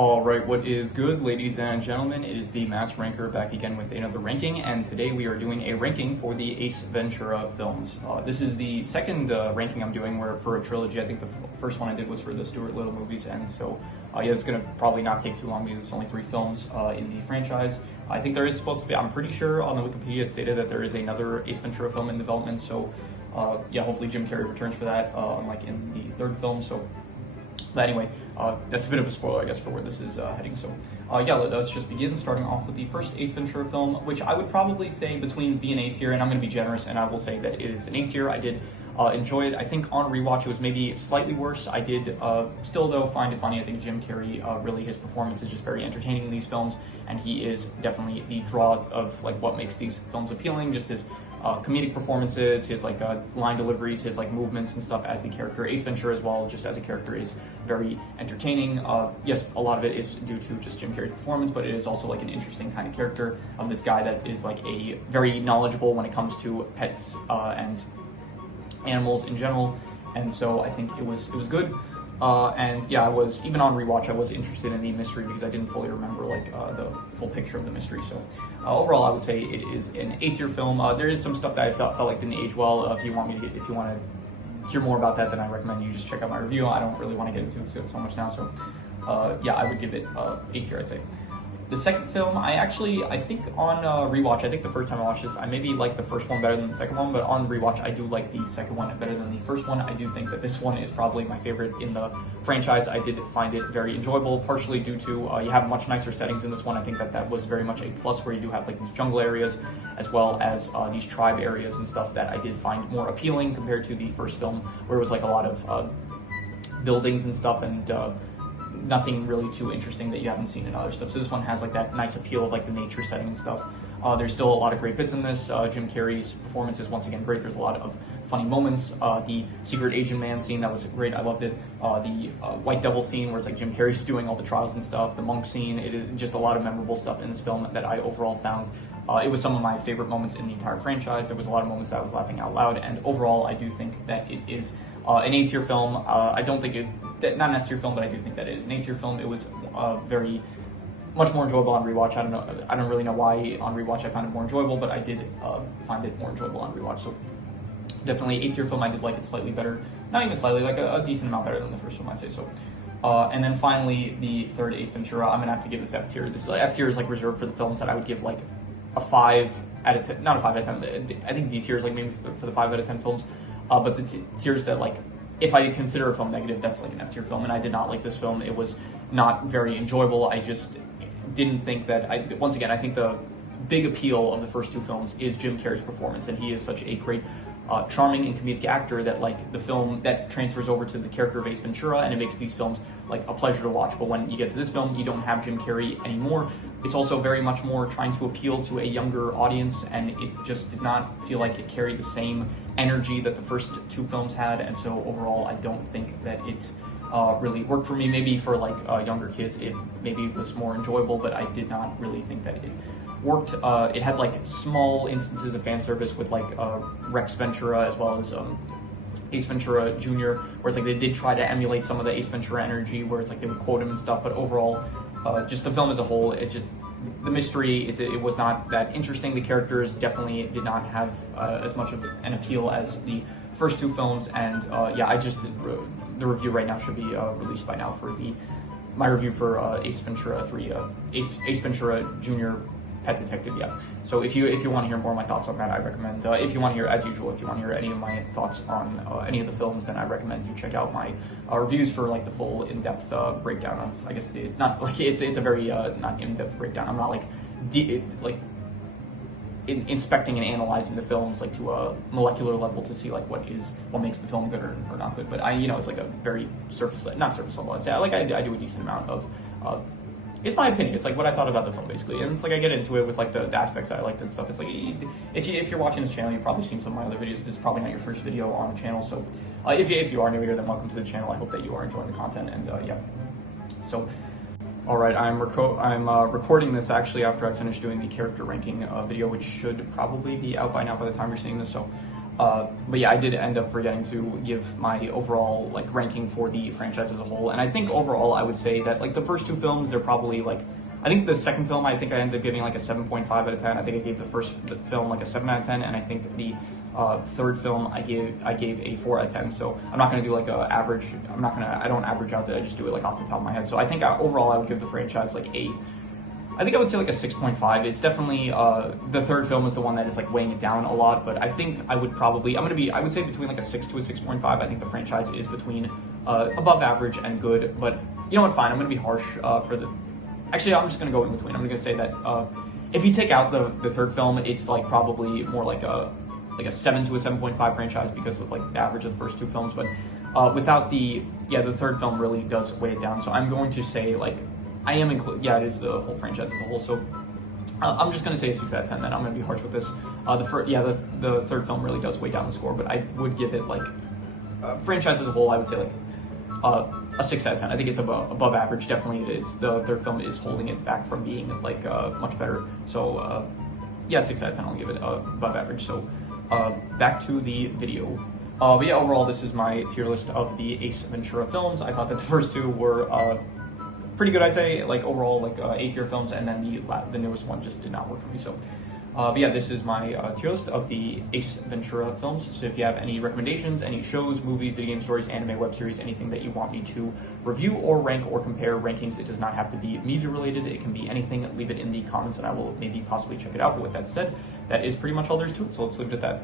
Alright, what is good, ladies and gentlemen? It is the Mass Ranker back again with another ranking, and today we are doing a ranking for the Ace Ventura films. This is the second ranking I'm doing for a trilogy. I think the first one I did was for the Stuart Little movies, and so yeah, it's going to probably not take too long because it's only 3 films in the franchise. I think there is supposed to be, I'm pretty sure on the Wikipedia it stated that there is another Ace Ventura film in development, so yeah, hopefully Jim Carrey returns for that, unlike in the third film. But anyway, that's a bit of a spoiler, I guess, for where this is heading. So, yeah, let's just begin, starting off with the first Ace Ventura film, which I would probably say between B and A tier, and I'm going to be generous, and I will say that it is an A tier. I did enjoy it. I think on rewatch it was maybe slightly worse. I did still, though, find it funny. I think Jim Carrey, really, his performance is just very entertaining in these films, and he is definitely the draw of, like, what makes these films appealing, just his comedic performances, his line deliveries, his movements and stuff as the character. Ace Ventura as well, just as a character, is very entertaining. Yes, a lot of it is due to just Jim Carrey's performance, but it is also an interesting kind of character. This guy that is a very knowledgeable when it comes to pets and animals in general, and so I think it was good. And yeah, I was, even on rewatch, I was interested in the mystery because I didn't fully remember the full picture of the mystery. So overall, I would say it is an A tier film. There is some stuff that I felt like didn't age well. If you want to hear more about that, then I recommend you just check out my review. I don't really want to get into it so much now. So yeah, I would give it A tier, I'd say. The second film, I think on rewatch, I think the first time I watched this, I maybe liked the first one better than the second one, but on rewatch, I do like the second one better than the first one. I do think that this one is probably my favorite in the franchise. I did find it very enjoyable, partially due to you have much nicer settings in this one. I think that was very much a plus, where you do have these jungle areas as well as these tribe areas and stuff that I did find more appealing compared to the first film, where it was a lot of buildings and stuff and nothing really too interesting that you haven't seen in other stuff. So this one has that nice appeal of the nature setting and stuff. There's still a lot of great bits in this. Jim Carrey's performance is once again great. There's a lot of funny moments. The secret agent man scene, that was great. I loved it. The White Devil scene, where it's Jim Carrey's doing all the trials and stuff. The monk scene. It is just a lot of memorable stuff in this film that I overall found. It was some of my favorite moments in the entire franchise. There was a lot of moments that I was laughing out loud, and overall, I do think that it is an A tier film. I don't think not an S tier film, but I do think that it is an A tier film. It was very much more enjoyable on rewatch. I don't really know why on rewatch I found it more enjoyable, but I did find it more enjoyable on rewatch. So definitely A tier film. I did like it slightly better, not even slightly, a decent amount better than the first film, I'd say. So. And then finally, the third Ace Ventura, I'm gonna have to give this F tier. This F tier is reserved for the films that I would give a 5 out of 10, not a 5 out of 10. I think D tier is maybe for the 5 out of 10 films. But the tiers that if I consider a film negative, that's an F tier film, and I did not like this film. It was not very enjoyable. I just didn't think that. Once again, I think the big appeal of the first 2 films is Jim Carrey's performance, and he is such a great, charming and comedic actor that the film that transfers over to the character of Ace Ventura, and it makes these films a pleasure to watch. But when you get to this film, you don't have Jim Carrey anymore. It's also very much more trying to appeal to a younger audience, and it just did not feel like it carried the same energy that the first 2 films had, and so overall I don't think that it really worked for me. Maybe for younger kids it maybe was more enjoyable, but I did not really think that it worked. It had small instances of fan service with Rex Ventura as well as Ace Ventura Jr., where it's they did try to emulate some of the Ace Ventura energy, where it's they would quote him and stuff, but overall just the film as a whole, it just, the mystery, it was not that interesting. The characters definitely did not have as much of an appeal as the first 2 films, and yeah, the review right now should be released by now for my review for Ace Ventura 3, Ace Ventura Jr. Pet Detective, yeah. So if you want to hear more of my thoughts on that, I recommend, if you want to hear, as usual, if you want to hear any of my thoughts on any of the films, then I recommend you check out my reviews for the full in-depth breakdown of, I guess, it's a very not in-depth breakdown. I'm not inspecting and analyzing the films to a molecular level to see what makes the film good or not good. But it's a very not surface level. I'd say I do a decent amount of. It's my opinion. It's what I thought about the film, basically, and it's I get into it with the aspects that I liked and stuff. It's if you're watching this channel, you've probably seen some of my other videos. This is probably not your first video on the channel, so if you are new here, then welcome to the channel. I hope that you are enjoying the content, and yeah. So, all right, I'm recording this actually after I finished doing the character ranking video, which should probably be out by now by the time you're seeing this. So, But yeah, I did end up forgetting to give my overall like ranking for the franchise as a whole. And I think overall, I would say that like the first two films, they're probably like, I think the second film, I think I ended up giving like a 7.5 out of 10. I think I gave the first film like a 7 out of 10, and I think the third film I gave a 4 out of 10. So I'm not gonna do like a average. I don't average out that. I just do it like off the top of my head. So I think overall I would give the franchise like I think I would say like a 6.5. It's definitely the third film is the one that is like weighing it down a lot, but I think I would say between like a 6 to a 6.5. I think the franchise is between above average and good, but you know what? Fine, I'm gonna be harsh Actually, I'm just gonna go in between. I'm gonna say that if you take out the third film, it's like probably more like a 7 to a 7.5 franchise because of like the average of the first two films. But without the third film really does weigh it down. So I'm going to say like I am it is the whole franchise as a whole. So I'm just gonna say a 6 out of 10. Then I'm gonna be harsh with this. The third film really does weigh down the score, but I would give it like franchise as a whole. I would say like a 6 out of 10. I think it's above average. Definitely, it is. The third film is holding it back from being like much better. So 6 out of 10. I'll give it above average. So back to the video. But yeah, overall, this is my tier list of the Ace Ventura films. I thought that the first two were pretty good, I'd say, like overall, like A tier films, and then the newest one just did not work for me. So, but yeah, this is my tier list of the Ace Ventura films. So if you have any recommendations, any shows, movies, video game stories, anime, web series, anything that you want me to review or rank or compare rankings, it does not have to be media related. It can be anything. Leave it in the comments, and I will maybe possibly check it out. But with that said, that is pretty much all there is to it. So let's leave it at that.